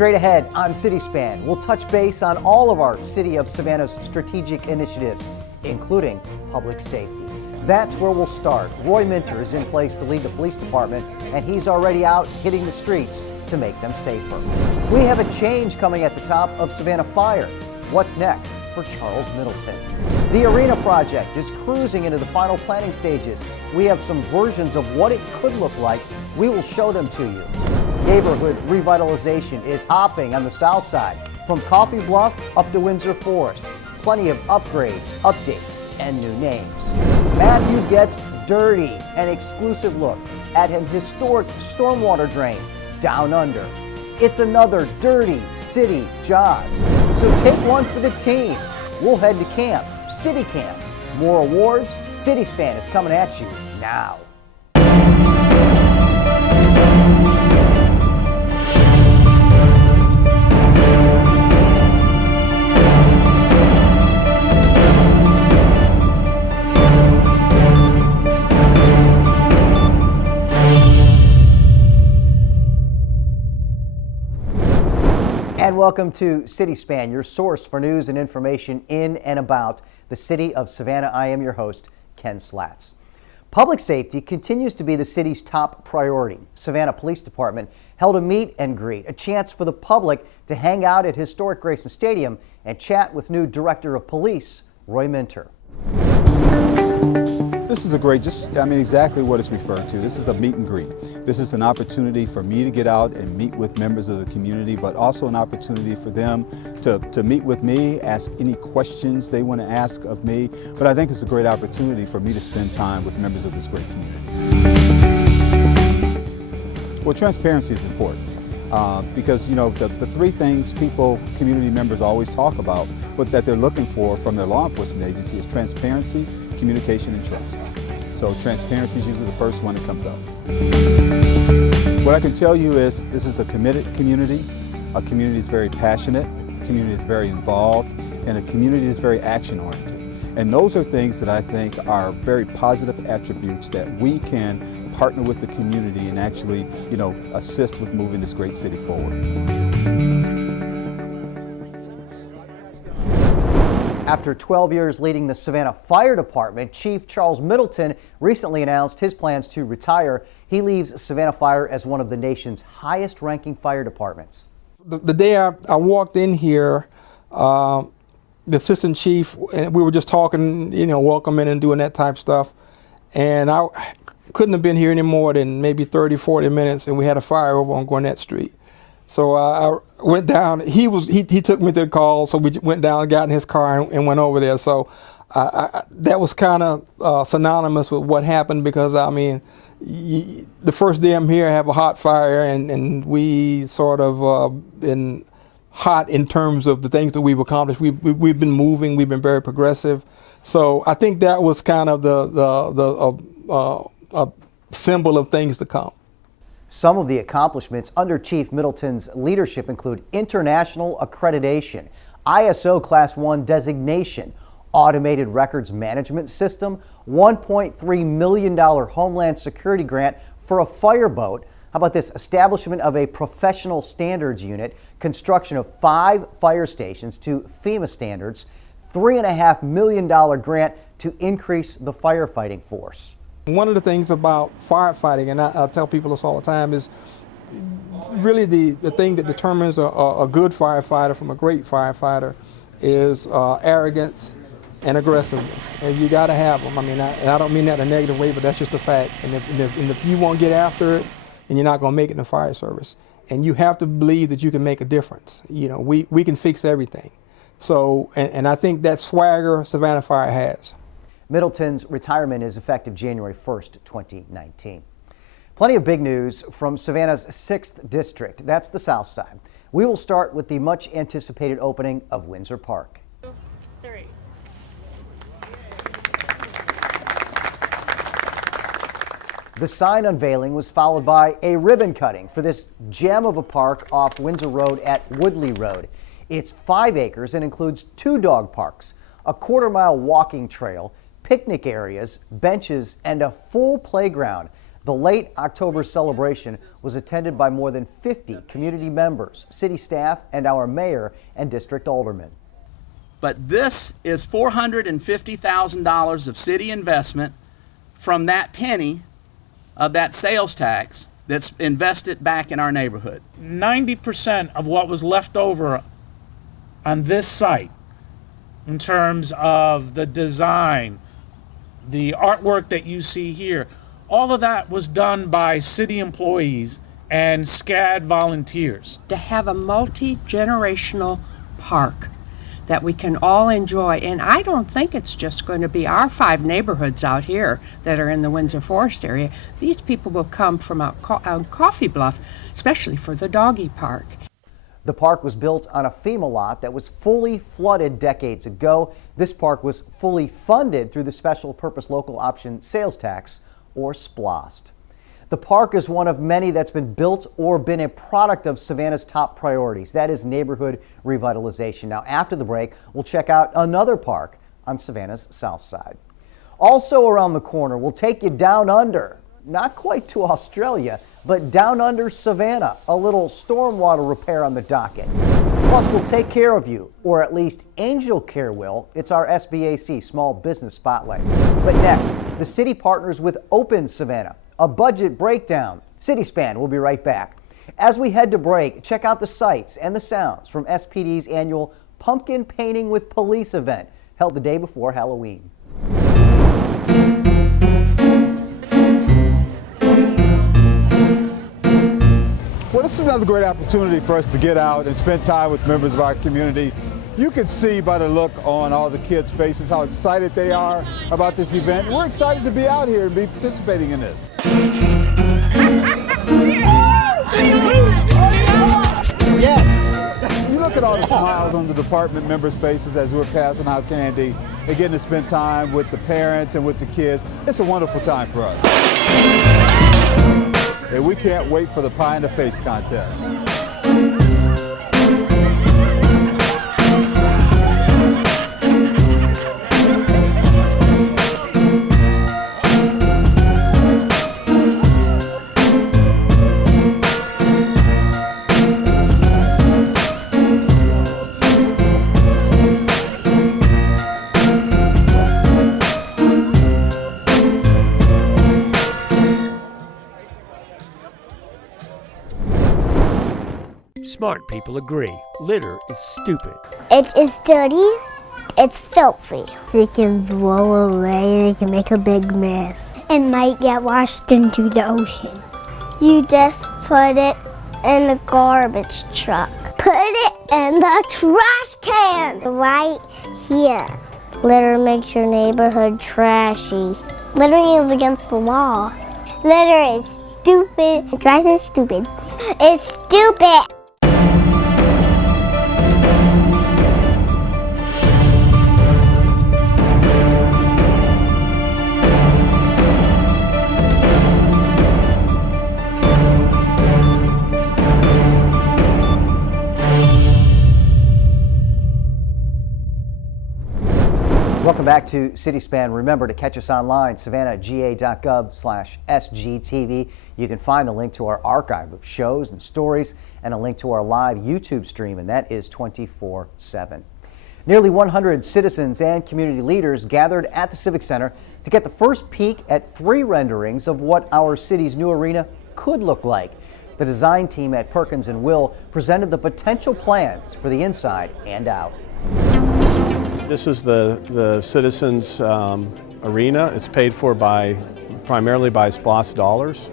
Straight ahead on CitySpan, we'll touch base on all of our City of Savannah's strategic initiatives, including public safety. That's where we'll start. Roy Minter is in place to lead the police department, and he's already out hitting the streets to make them safer. We have a change coming at the top of Savannah Fire. What's next for Charles Middleton? The Arena project is cruising into the final planning stages. We have some versions of what it could look like. We will show them to you. Neighborhood revitalization is hopping on the south side, from Coffee Bluff up to Windsor Forest. Plenty of upgrades, updates, and new names. Matthew gets dirty, an exclusive look at an historic stormwater drain down under. It's another dirty city jobs. So take one for the team. We'll head to camp, City Camp. More awards, CitySpan is coming at you now. And welcome to CitySpan, your source for news and information in and about the city of Savannah. I am your host, Ken Slatz. Public safety continues to be the city's top priority. Savannah Police Department held a meet and greet, a chance for the public to hang out at historic Grayson Stadium and chat with new Director of Police, Roy Minter. This is exactly what it's referred to. This is a meet and greet. This is an opportunity for me to get out and meet with members of the community, but also an opportunity for them to meet with me, ask any questions they want to ask of me. But I think it's a great opportunity for me to spend time with members of this great community. Well, transparency is important because, the three things community members always talk about, but that they're looking for from their law enforcement agency is transparency, communication, and trust. So transparency is usually the first one that comes up. What I can tell you is this is a committed community. A community is very passionate, a community is very involved, and a community is very action-oriented. And those are things that I think are very positive attributes that we can partner with the community and actually, assist with moving this great city forward. After 12 years leading the Savannah Fire Department, Chief Charles Middleton recently announced his plans to retire. He leaves Savannah Fire as one of the nation's highest-ranking fire departments. The day I walked in here, the assistant chief, and we were just talking, welcoming and doing that type stuff, and I couldn't have been here any more than maybe 30, 40 minutes, and we had a fire over on Gwinnett Street. So I went down. He took me to the call, so we went down, got in his car, and went over there. So that was kind of synonymous with what happened, because the first day I'm here, I have a hot fire, and we sort of been hot in terms of the things that we've accomplished. We've been moving. We've been very progressive. So I think that was kind of the symbol of things to come. Some of the accomplishments under Chief Middleton's leadership include international accreditation, ISO Class 1 designation, automated records management system, $1.3 million Homeland Security grant for a fireboat. How about this? Establishment of a professional standards unit, construction of 5 fire stations to FEMA standards, $3.5 million grant to increase the firefighting force. One of the things about firefighting, and I tell people this all the time, is really the thing that determines a good firefighter from a great firefighter is arrogance and aggressiveness. And you got to have them. I don't mean that in a negative way, but that's just a fact. And if you won't get after it, then you're not going to make it in the fire service. And you have to believe that you can make a difference. We can fix everything. So, and I think that swagger Savannah Fire has. Middleton's retirement is effective January 1st, 2019. Plenty of big news from Savannah's 6th District. That's the south side. We will start with the much anticipated opening of Windsor Park. 2, 3. The sign unveiling was followed by a ribbon cutting for this gem of a park off Windsor Road at Woodley Road. It's 5 acres and includes 2 dog parks, a quarter-mile walking trail, picnic areas, benches, and a full playground. The late October celebration was attended by more than 50 community members, city staff, and our mayor and district aldermen. But this is $450,000 of city investment from that penny of that sales tax that's invested back in our neighborhood. 90% of what was left over on this site in terms of the design, the artwork that you see here, all of that was done by city employees and SCAD volunteers. To have a multi-generational park that we can all enjoy, and I don't think it's just going to be our 5 neighborhoods out here that are in the Windsor Forest area. These people will come from out on Coffee Bluff, especially for the doggy park. The park was built on a FEMA lot that was fully flooded decades ago. This park was fully funded through the Special Purpose Local Option Sales Tax, or SPLOST. The park is one of many that's been built or been a product of Savannah's top priorities. That is neighborhood revitalization. Now, after the break, we'll check out another park on Savannah's south side. Also around the corner, we'll take you down under, not quite to Australia, but down under Savannah, a little stormwater repair on the docket. Plus, we'll take care of you, or at least Angel Care will. It's our SBAC Small Business Spotlight. But next, the city partners with Open Savannah, a budget breakdown. City Span will be right back. As we head to break, check out the sights and the sounds from SPD's annual Pumpkin Painting with Police event, held the day before Halloween. Well, this is another great opportunity for us to get out and spend time with members of our community. You can see by the look on all the kids' faces how excited they are about this event. We're excited to be out here and be participating in this. Yes! You look at all the smiles on the department members' faces as we're passing out candy and getting to spend time with the parents and with the kids. It's a wonderful time for us. And we can't wait for the Pie in the Face contest. Smart people agree. Litter is stupid. It is dirty. It's filthy. They can blow away. They can make a big mess. It might get washed into the ocean. You just put it in the garbage truck. Put it in the trash can. Right here. Litter makes your neighborhood trashy. Littering is against the law. Litter is stupid. It drives us stupid. It's stupid. Welcome back to City Span. Remember to catch us online, savannahga.gov/SGTV. You can find the link to our archive of shows and stories and a link to our live YouTube stream, and that is 24/7. Nearly 100 citizens and community leaders gathered at the Civic Center to get the first peek at 3 renderings of what our city's new arena could look like. The design team at Perkins & Will presented the potential plans for the inside and out. This is the Citizens Arena. It's paid for primarily by SPLOST dollars.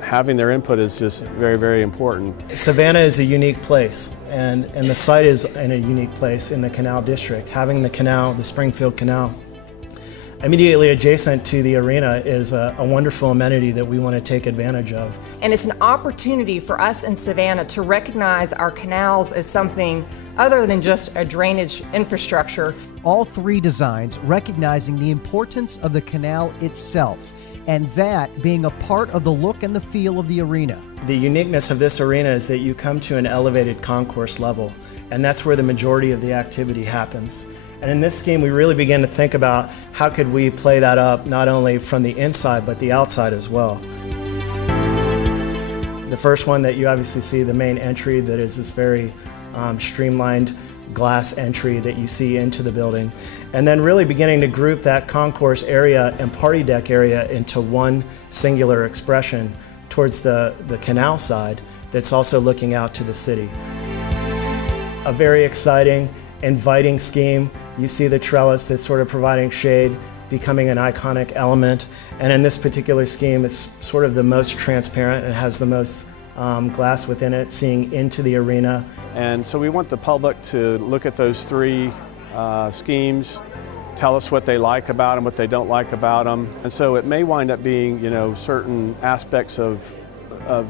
Having their input is just very, very important. Savannah is a unique place, and the site is in a unique place in the Canal District. Having the canal, the Springfield Canal, immediately adjacent to the arena is a wonderful amenity that we want to take advantage of. And it's an opportunity for us in Savannah to recognize our canals as something other than just a drainage infrastructure. All 3 designs recognizing the importance of the canal itself, and that being a part of the look and the feel of the arena. The uniqueness of this arena is that you come to an elevated concourse level, and that's where the majority of the activity happens. And in this scheme, we really began to think about how could we play that up not only from the inside but the outside as well. The first one that you obviously see, the main entry, that is this very streamlined glass entry that you see into the building. And then really beginning to group that concourse area and party deck area into one singular expression towards the canal side that's also looking out to the city. A very exciting, inviting scheme. You see the trellis that's sort of providing shade, becoming an iconic element. And in this particular scheme, it's sort of the most transparent and has the most glass within it, seeing into the arena. And so we want the public to look at those three schemes, tell us what they like about them, what they don't like about them. And so it may wind up being, certain aspects of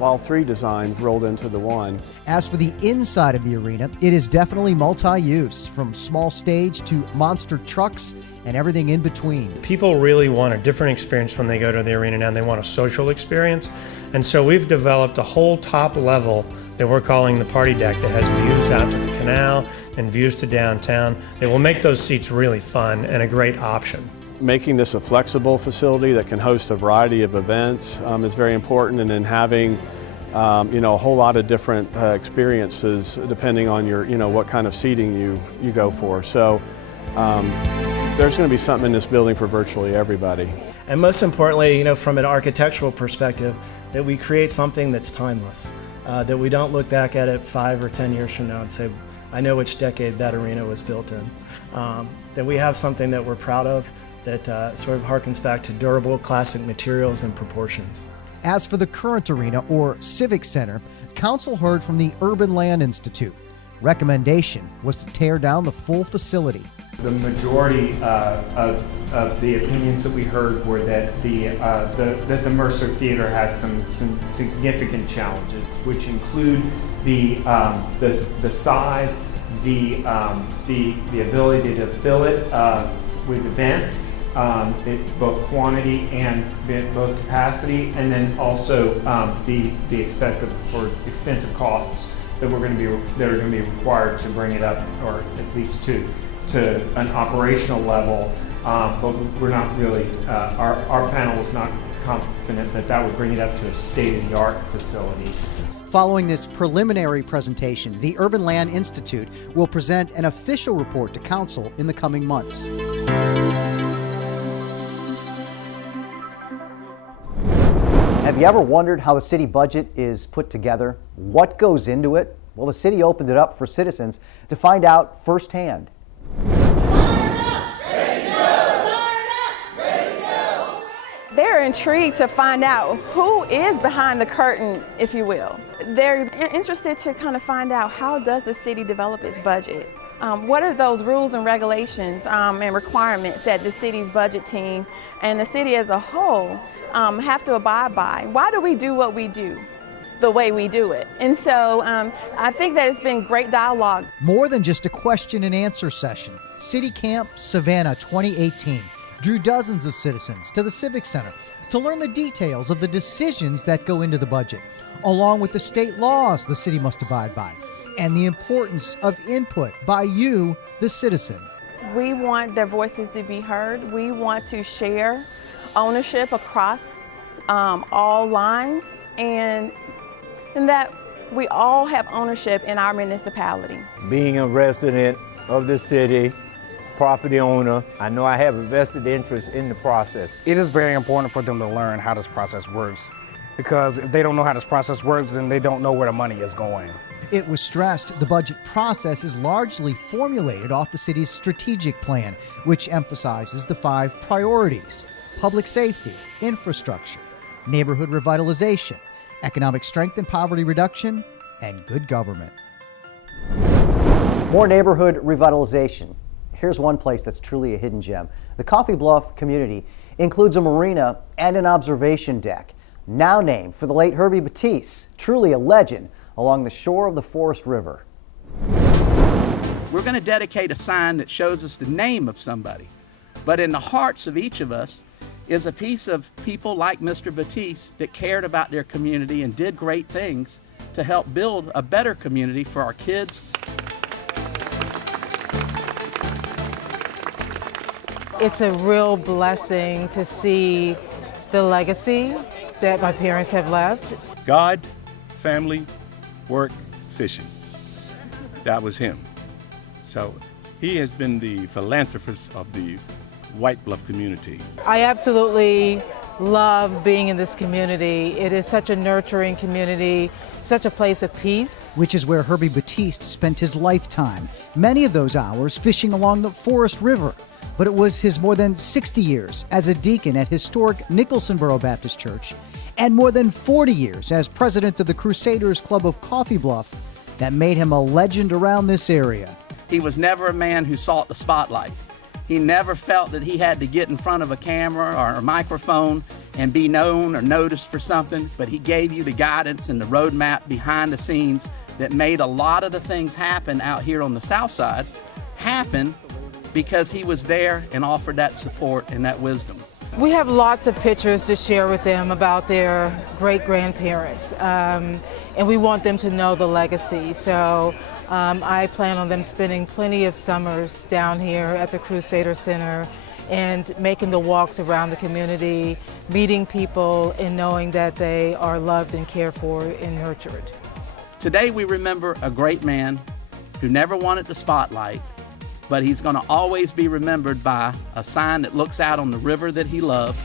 all three designs rolled into the one. As for the inside of the arena, it is definitely multi-use, from small stage to monster trucks and everything in between. People really want a different experience when they go to the arena now. They want a social experience. And so we've developed a whole top level that we're calling the party deck that has views out to the canal and views to downtown. It will make those seats really fun and a great option. Making this a flexible facility that can host a variety of events is very important, and then having a whole lot of different experiences depending on your, what kind of seating you go for. So there's going to be something in this building for virtually everybody. And most importantly, from an architectural perspective, that we create something that's timeless, that we don't look back at it 5 or 10 years from now and say, I know which decade that arena was built in. That we have something that we're proud of, that sort of harkens back to durable, classic materials and proportions. As for the current arena, or Civic Center, Council heard from the Urban Land Institute. Recommendation was to tear down the full facility. The majority of the opinions that we heard were that the Mercer Theater has some significant challenges, which include the size, the ability to fill it with events, both quantity and both capacity, and then also the excessive or extensive costs that are going to be required to bring it up, or at least to an operational level. But we're not really, our panel was not confident that would bring it up to a state-of-the-art facility. Following this preliminary presentation, the Urban Land Institute will present an official report to Council in the coming months. Have you ever wondered how the city budget is put together? What goes into it? Well, the city opened it up for citizens to find out firsthand. They're intrigued to find out who is behind the curtain, if you will. They're interested to kind of find out, how does the city develop its budget? What are those rules and regulations and requirements that the city's budget team and the city as a whole have to abide by? Why do we do what we do the way we do it? And so I think that it's been great dialogue. More than just a question and answer session, City Camp Savannah 2018 drew dozens of citizens to the Civic Center to learn the details of the decisions that go into the budget, along with the state laws the city must abide by, and the importance of input by you, the citizen. We want their voices to be heard. We want to share ownership across all lines, and that we all have ownership in our municipality. Being a resident of the city, property owner, I know I have a vested interest in the process. It is very important for them to learn how this process works, because if they don't know how this process works, then they don't know where the money is going. It was stressed the budget process is largely formulated off the city's strategic plan, which emphasizes the 5 priorities: public safety, infrastructure, neighborhood revitalization, economic strength and poverty reduction, and good government. More neighborhood revitalization. Here's one place that's truly a hidden gem. The Coffee Bluff community includes a marina and an observation deck, now named for the late Herbie Batiste, truly a legend along the shore of the Forest River. We're going to dedicate a sign that shows us the name of somebody, but in the hearts of each of us is a piece of people like Mr. Batiste that cared about their community and did great things to help build a better community for our kids. It's a real blessing to see the legacy that my parents have left. God family, work, fishing. That was him. So he has been the philanthropist of the White Bluff community. I absolutely love being in this community. It is such a nurturing community, such a place of peace. Which is where Herbie Batiste spent his lifetime, many of those hours fishing along the Forest River. But it was his more than 60 years as a deacon at historic Nicholsonboro Baptist Church and more than 40 years as president of the Crusaders Club of Coffee Bluff that made him a legend around this area. He was never a man who sought the spotlight. He never felt that he had to get in front of a camera or a microphone and be known or noticed for something, but he gave you the guidance and the roadmap behind the scenes that made a lot of the things happen out here on the South Side happen because he was there and offered that support and that wisdom. We have lots of pictures to share with them about their great-grandparents, and we want them to know the legacy. So I plan on them spending plenty of summers down here at the Crusader Center and making the walks around the community, meeting people and knowing that they are loved and cared for and nurtured. Today we remember a great man who never wanted the spotlight, but he's going to always be remembered by a sign that looks out on the river that he loved.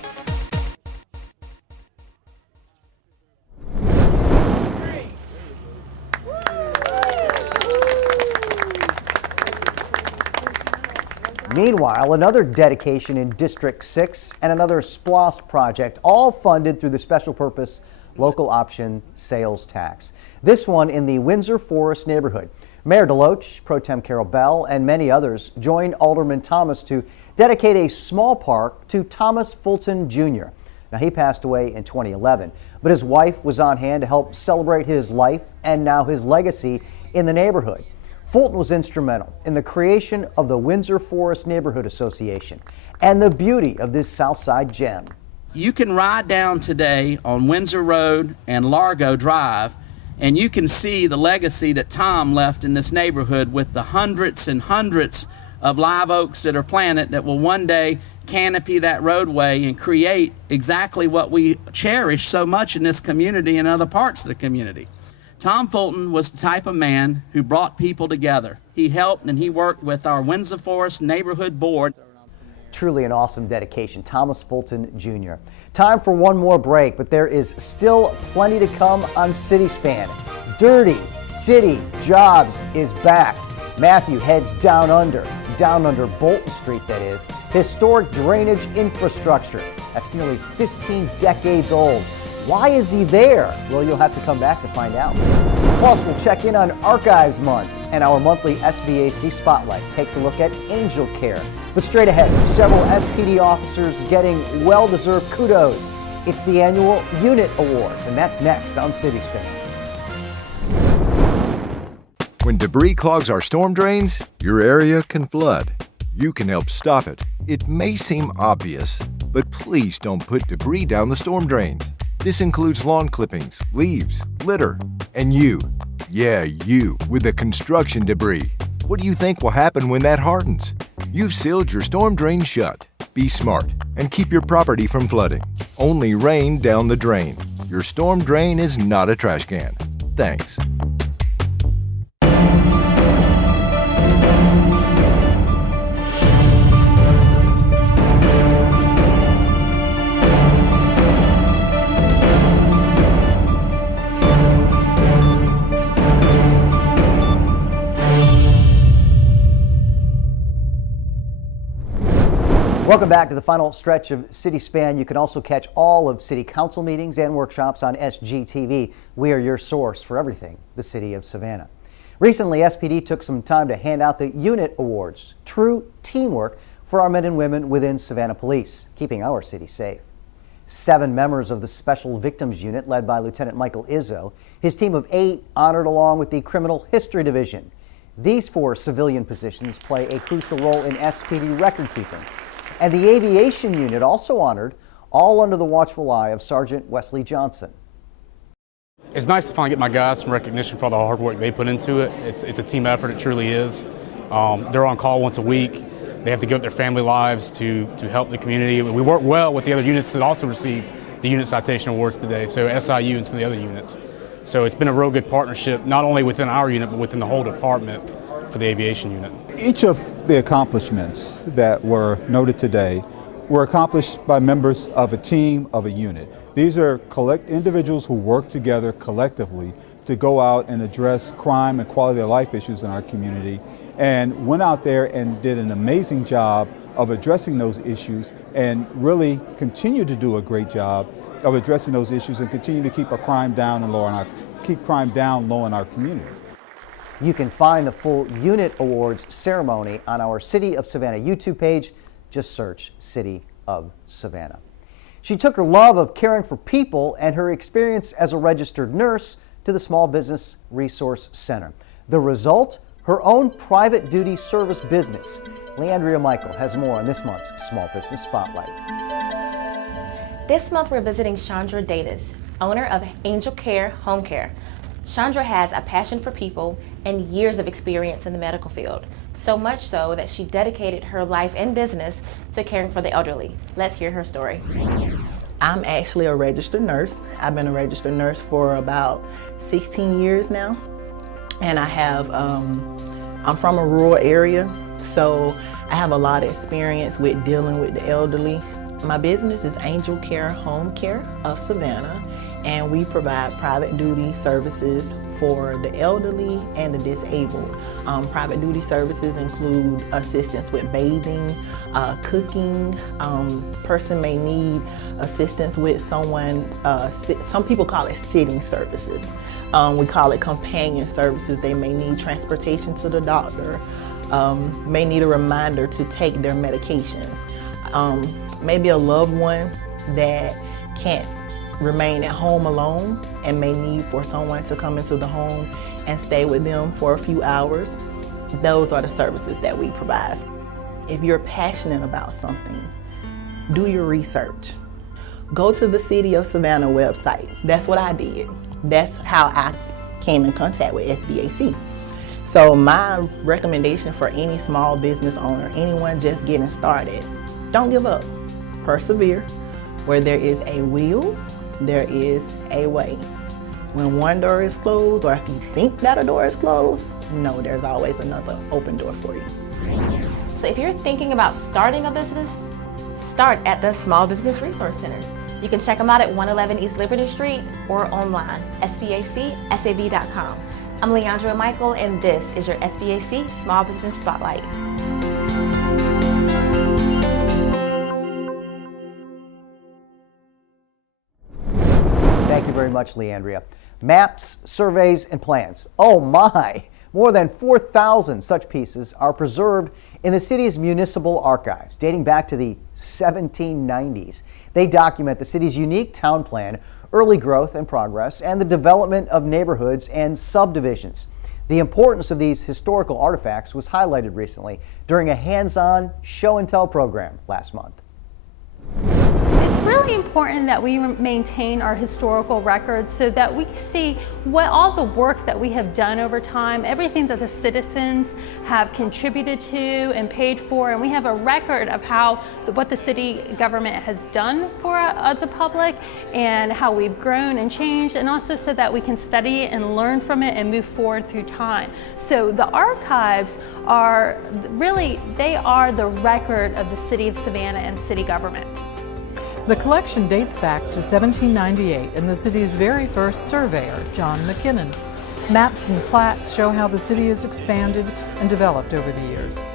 Meanwhile, another dedication in District 6 and another SPLOST project, all funded through the special purpose local option sales tax. This one in the Windsor Forest neighborhood. Mayor DeLoach, Pro Tem Carol Bell, and many others joined Alderman Thomas to dedicate a small park to Thomas Fulton Jr. Now, he passed away in 2011, but his wife was on hand to help celebrate his life and now his legacy in the neighborhood. Fulton was instrumental in the creation of the Windsor Forest Neighborhood Association and the beauty of this Southside gem. You can ride down today on Windsor Road and Largo Drive, and you can see the legacy that Tom left in this neighborhood with the hundreds and hundreds of live oaks that are planted that will one day canopy that roadway and create exactly what we cherish so much in this community and other parts of the community. Tom Fulton was the type of man who brought people together. He helped and he worked with our Windsor Forest Neighborhood Board. Truly an awesome dedication, Thomas Fulton Jr. Time for one more break, but there is still plenty to come on City Span. Dirty City Jobs is back. Matthew heads down under Bolton Street, that is. Historic drainage infrastructure. That's nearly 15 decades old. Why is he there? Well, you'll have to come back to find out. Plus, we'll check in on Archives Month, and our monthly SBAC Spotlight takes a look at angel care. But straight ahead, several SPD officers getting well-deserved kudos. It's the annual Unit Awards, and that's next on City Span. When debris clogs our storm drains, your area can flood. You can help stop it. It may seem obvious, but please don't put debris down the storm drains. This includes lawn clippings, leaves, litter, and you. Yeah, you, with the construction debris. What do you think will happen when that hardens? You've sealed your storm drain shut. Be smart and keep your property from flooding. Only rain down the drain. Your storm drain is not a trash can. Thanks. Welcome back to the final stretch of City Span. You can also catch all of City Council meetings and workshops on SGTV. We are your source for everything the City of Savannah. Recently, SPD took some time to hand out the Unit Awards, true teamwork for our men and women within Savannah Police, keeping our city safe. 7 members of the Special Victims Unit, led by Lieutenant Michael Izzo, his team of 8 honored along with the Criminal History Division. These 4 civilian positions play a crucial role in SPD record keeping. And the Aviation Unit also honored, all under the watchful eye of Sergeant Wesley Johnson. It's nice to finally get my guys some recognition for all the hard work they put into it. It's a team effort, it truly is. They're on call once a week. They have to give up their family lives to help the community. We work well with the other units that also received the Unit Citation Awards today, so SIU and some of the other units. So it's been a real good partnership, not only within our unit, but within the whole department for the aviation unit. Each of the accomplishments that were noted today were accomplished by members of a team, of a unit. These are individuals who work together collectively to go out and address crime and quality of life issues in our community, and went out there and did an amazing job of addressing those issues, and really continue to do a great job of addressing those issues and continue to keep crime down low in our community. You can find the full Unit Awards ceremony on our City of Savannah YouTube page. Just search City of Savannah. She took her love of caring for people and her experience as a registered nurse to the Small Business Resource Center. The result? Her own private duty service business. Leandria Michael has more on this month's Small Business Spotlight. This month we're visiting Chandra Davis, owner of Angel Care Home Care. Chandra has a passion for people and years of experience in the medical field, so much so that she dedicated her life and business to caring for the elderly. Let's hear her story. I'm actually a registered nurse. I've been a registered nurse for about 16 years now. And I have, I'm from a rural area, so I have a lot of experience with dealing with the elderly. My business is Angel Care Home Care of Savannah, and we provide private duty services for the elderly and the disabled. Private duty services include assistance with bathing, cooking. Person may need assistance with someone, some people call it sitting services. We call it companion services. They may need transportation to the doctor, may need a reminder to take their medications. Maybe a loved one that can't remain at home alone and may need for someone to come into the home and stay with them for a few hours. Those are the services that we provide. If you're passionate about something, do your research. Go to the City of Savannah website. That's what I did. That's how I came in contact with SBAC. So my recommendation for any small business owner, anyone just getting started, don't give up. Persevere. Where there is a will, there is a way. When one door is closed, or if you think that a door is closed, no, there's always another open door for you. So if you're thinking about starting a business, start at the Small Business Resource Center. You can check them out at 111 East Liberty Street or online, sbacsav.com. I'm Leandria Michael, and this is your SBAC Small Business Spotlight. Thank you very much, Leandria. Maps, surveys, and plans. Oh my! More than 4,000 such pieces are preserved in the city's municipal archives, dating back to the 1790s. They document the city's unique town plan, early growth and progress, and the development of neighborhoods and subdivisions. The importance of these historical artifacts was highlighted recently during a hands-on show and tell program last month. It's really important that we maintain our historical records so that we see what all the work that we have done over time, everything that the citizens have contributed to and paid for, and we have a record of what the city government has done for the public and how we've grown and changed, and also so that we can study it and learn from it and move forward through time. So the archives are really, they are the record of the city of Savannah and city government. The collection dates back to 1798 and the city's very first surveyor, John McKinnon. Maps and plats show how the city has expanded and developed over the years.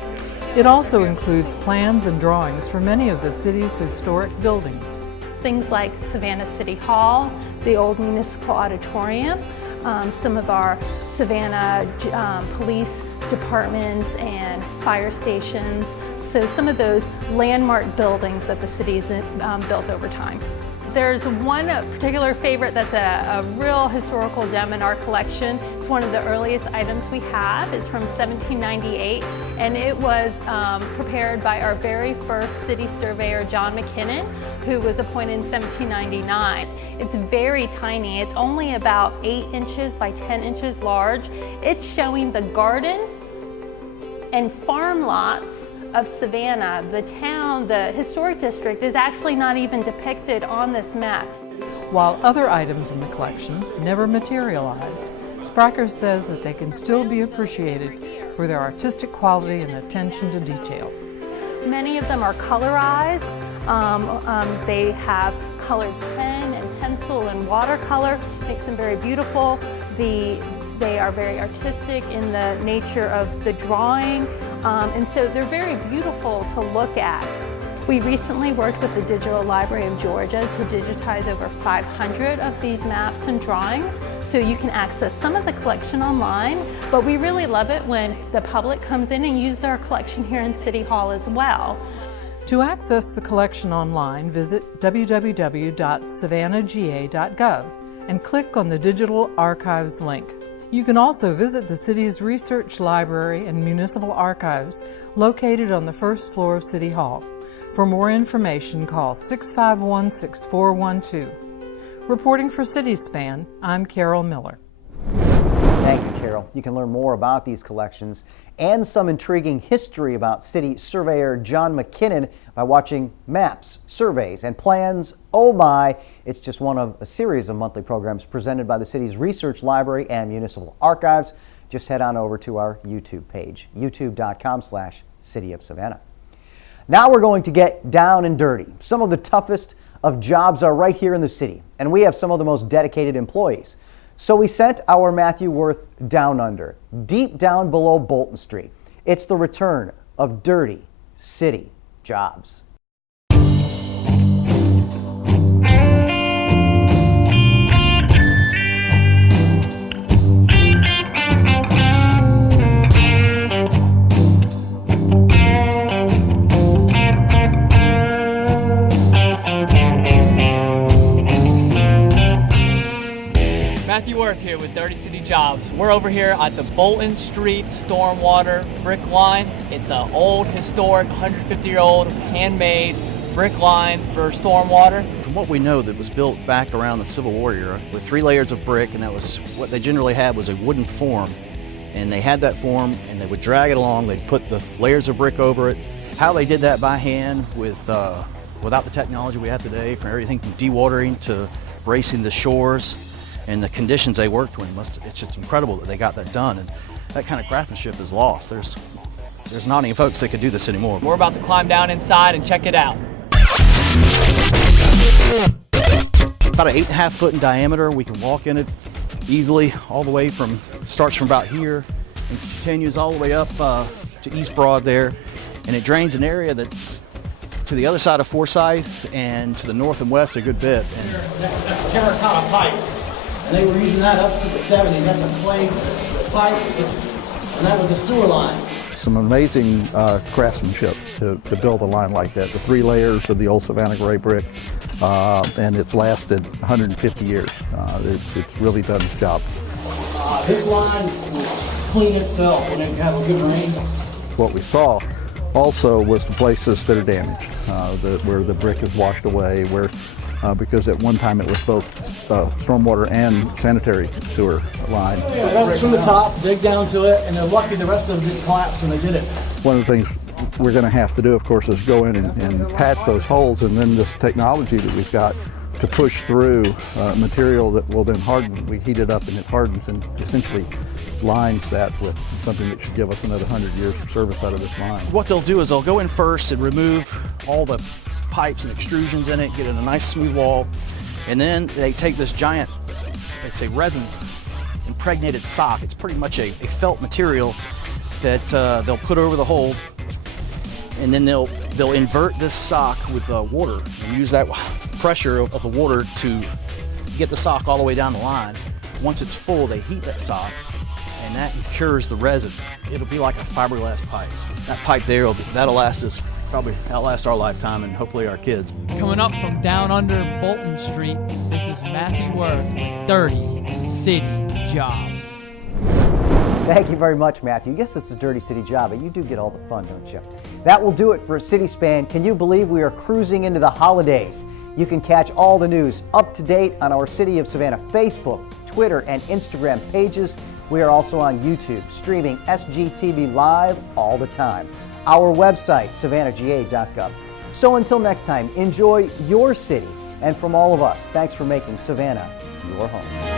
It also includes plans and drawings for many of the city's historic buildings. Things like Savannah City Hall, the old municipal auditorium, some of our Savannah police departments and fire stations. So some of those landmark buildings that the city's built over time. There's one particular favorite that's a real historical gem in our collection. It's one of the earliest items we have. It's from 1798, and it was prepared by our very first city surveyor, John McKinnon, who was appointed in 1799. It's very tiny. It's only about 8 inches by 10 inches large. It's showing the garden and farm lots of Savannah. The town, the historic district, is actually not even depicted on this map. While other items in the collection never materialized, Spraker says that they can still be appreciated for their artistic quality and attention to detail. Many of them are colorized. They have colored pen and pencil and watercolor, makes them very beautiful. They are very artistic in the nature of the drawing, and so they're very beautiful to look at. We recently worked with the Digital Library of Georgia to digitize over 500 of these maps and drawings, so you can access some of the collection online, but we really love it when the public comes in and uses our collection here in City Hall as well. To access the collection online, visit www.savannahga.gov and click on the Digital Archives link. You can also visit the city's research library and municipal archives located on the first floor of City Hall. For more information, call 651-6412. Reporting for CitySpan, I'm Carol Miller. Thank you, Carol. You can learn more about these collections and some intriguing history about city surveyor John McKinnon by watching Maps, Surveys, and Plans. Oh my! It's just one of a series of monthly programs presented by the city's research library and municipal archives. Just head on over to our YouTube page, youtube.com/City of Savannah. Now we're going to get down and dirty. Some of the toughest of jobs are right here in the city, and we have some of the most dedicated employees. So we sent our Matthew Worth down under, deep down below Bolton Street. It's the return of dirty city jobs. Matthew Worth here with Dirty City Jobs. We're over here at the Bolton Street Stormwater Brick Line. It's an old, historic, 150-year-old handmade brick line for stormwater. From what we know, that was built back around the Civil War era with 3 layers of brick, and that was what they generally had was a wooden form. And they had that form, and they would drag it along. They'd put the layers of brick over it. How they did that by hand without the technology we have today, from everything from dewatering to bracing the shores, and the conditions they worked in, it's just incredible that they got that done. And that kind of craftsmanship is lost. There's not any folks that could do this anymore. We're about to climb down inside and check it out. About an 8.5 foot in diameter. We can walk in it easily, all the way starts from about here and continues all the way up to East Broad there. And it drains an area that's to the other side of Forsyth and to the north and west a good bit. That's terracotta pipe. And they were using that up to the 70s. That's a clay pipe, and that was a sewer line. Some amazing craftsmanship to build a line like that. The 3 layers of the old Savannah gray brick, and it's lasted 150 years. It's really done its job. This line will clean itself when it has a good rain. What we saw also was the places that are damaged, where the brick is washed away, because at one time it was both stormwater and sanitary sewer line. That was from the top, dig down to it, and they're lucky the rest of them didn't collapse when they did it. One of the things we're going to have to do, of course, is go in and patch those holes, and then this technology that we've got to push through material that will then harden. We heat it up and it hardens and essentially lines that with something that should give us another 100 years of service out of this line. What they'll do is they'll go in first and remove all the pipes and extrusions in it, get it a nice smooth wall, and then they take this giant, it's a resin impregnated sock. It's pretty much a felt material that they'll put over the hole, and then they'll invert this sock with water and use that pressure of the water to get the sock all the way down the line. Once it's full, they heat that sock, and that cures the resin. It'll be like a fiberglass pipe. That pipe there, that'll last us, probably outlast our lifetime and hopefully our kids. Coming up from down under Bolton Street, this is Matthew Worth with Dirty City Jobs. Thank you very much, Matthew. Yes, it's a Dirty City job, but you do get all the fun, don't you? That will do it for CitySpan. Can you believe we are cruising into the holidays? You can catch all the news up to date on our City of Savannah Facebook, Twitter, and Instagram pages. We are also on YouTube, streaming SGTV live all the time. Our website, savannahga.gov. So until next time, enjoy your city And from all of us, thanks for making Savannah your home.